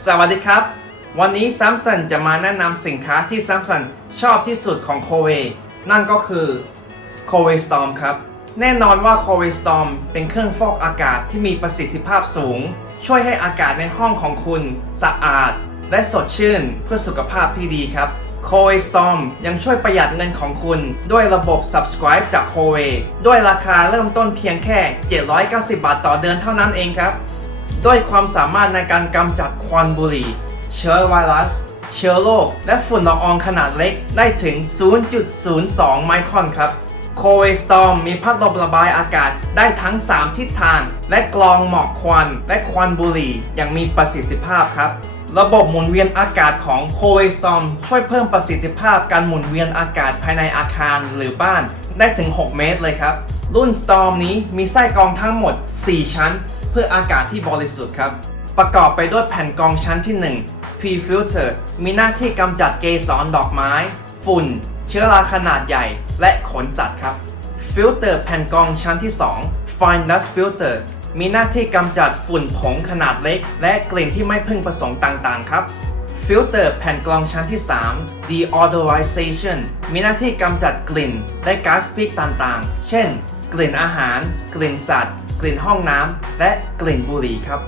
สวัสดีครับ วันนี้ซัมซุงจะมาแนะนำสินค้าที่ซัมซุงชอบที่สุดของโคเวนั่นก็คือโคเวสตอมครับ แน่นอนว่าโคเวสตอมเป็นเครื่องฟอกอากาศที่มีประสิทธิภาพสูง ช่วยให้อากาศในห้องของคุณสะอาด และสดชื่นเพื่อสุขภาพที่ดีครับ c o e Storm ยังช่วยประหยัดเงินของคุณ ด้วยระบบ Subscribe จาก c o e ด้วยราคาเริ่มต้นเพียงแค่ 790 บาทต่อเดือนเท่านั้นเองครับ ด้วยความสามารถในการกำจัดควันบุหรี่ เชื้อไวรัส เชื้อโรคและฝุ่นละอองขนาดเล็กได้ถึง 0.02 ไมครอนครับ c o e Storm มีพัดลมระบายอากาศได้ทั้ง 3 ทิศทาง และกรองหมอกควันและควันบุหรี่อย่างมีประสิทธิภาพครับ ระบบหมุนเวียนอากาศของ c o e Storm ช่วยเพิ่มประสิทธิภาพการหมุนเวียนอากาศภายในอาคารหรือบ้านได้ถึง 6 เมตรเลยครับ รุ่น Storm นี้มีไส้กรองทั้งหมด 4 ชั้น เพื่ออากาศที่บริสุทธิ์ครับ ประกอบไปด้วยแผ่นกรองชั้นที่ 1 Pre-filter มีหน้าที่กำจัดเกสรดอกไม้ ฝุ่น เชื้อราขนาดใหญ่ และขนสัตว์ครับ ฟิลเตอร์แผ่นกรองชั้นที่ 2 Fine Dust Filter มีหน้าที่กำจัดฝุ่นผงขนาดเล็ก และกลิ่นที่ไม่พึงประสงค์ต่างๆ ครับฟิลเตอร์แผ่นกรองชั้นที่ 3 Deodorization มีหน้าที่กำจัดกลิ่น และก๊าซพิษต่างๆ เช่น กลิ่นอาหาร กลิ่นสัตว์ กลิ่นห้องน้ำ และกลิ่นบุหรี่ครับ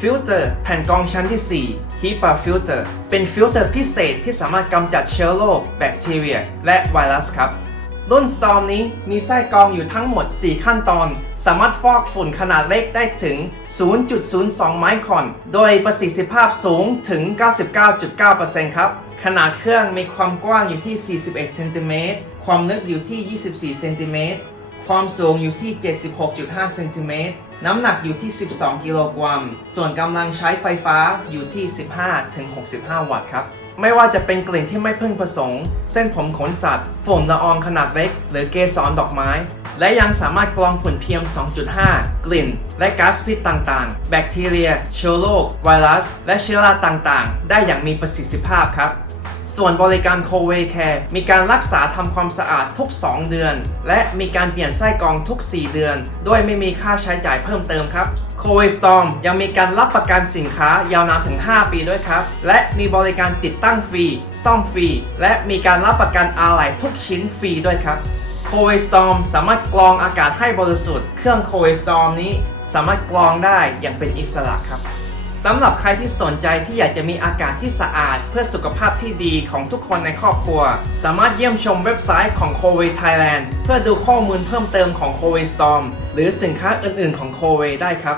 ฟิลเตอร์แผ่นกรองชั้นที่ 4 HEPA Filter เป็นฟิลเตอร์พิเศษที่สามารถกำจัดเชื้อโรคแบคทีเรีย และไวรัสครับรุ่น Storm นี้มีไส้กรองอยู่ทั้งหมด 4 ขั้นตอน สามารถฟอกฝุ่นขนาดเล็กได้ถึง 0.02 ไมครอน โดยประสิทธิภาพสูงถึง 99.9%ครับ ขนาดเครื่องมีความกว้างอยู่ที่ 41 เซนติเมตร ความลึกอยู่ที่ 24 เซนติเมตร ความสูงอยู่ที่ 76.5 เซนติเมตร น้ำหนักอยู่ที่ 12 กิโลกรัม ส่วนกำลังใช้ไฟฟ้าอยู่ที่ 15-65 วัตต์ครับ ไม่ว่าจะเป็นกลิ่นที่ไม่พึงประสงค์ เส้นผมขนสัตว์ ฝุ่นละอองขนาดเล็ก หรือเกสรดอกไม้ และยังสามารถกรองฝุ่น PM 2.5 กลิ่น และก๊าซพิษต่างๆ แบคทีเรีย เชื้อโรค ไวรัส และเชื้อราต่างๆ ได้อย่างมีประสิทธิภาพครับ ส่วนบริการโคเวแคร์มีการรักษาทำความสะอาดทุก 2 เดือน และมีการเปลี่ยนไส้กรองทุก 4 เดือน ด้วยไม่มีค่าใช้จ่ายเพิ่มเติมครับโคเวสตอมยังมีการรับประกันสินค้ายาวนานถึง 5 ปีด้วยครับ และมีบริการติดตั้งฟรี ซ่อมฟรี และมีการรับประกันอะไหล่ทุกชิ้นฟรีด้วยครับโคเวสตอมสามารถกรองอากาศให้บริสุทธิ์ เครื่องโคเวสตอมนี้สามารถกรองได้อย่างเป็นอิสระครับ สำหรับใครที่สนใจที่อยากจะมีอากาศที่สะอาด เพื่อสุขภาพที่ดีของทุกคนในครอบครัว สามารถเยี่ยมชมเว็บไซต์ของ c o w a y Thailand เพื่อดูข้อมูลเพิ่มเติมของ c o w a y Storm หรือสินค้าอื่นๆของ c o w a y ได้ครับ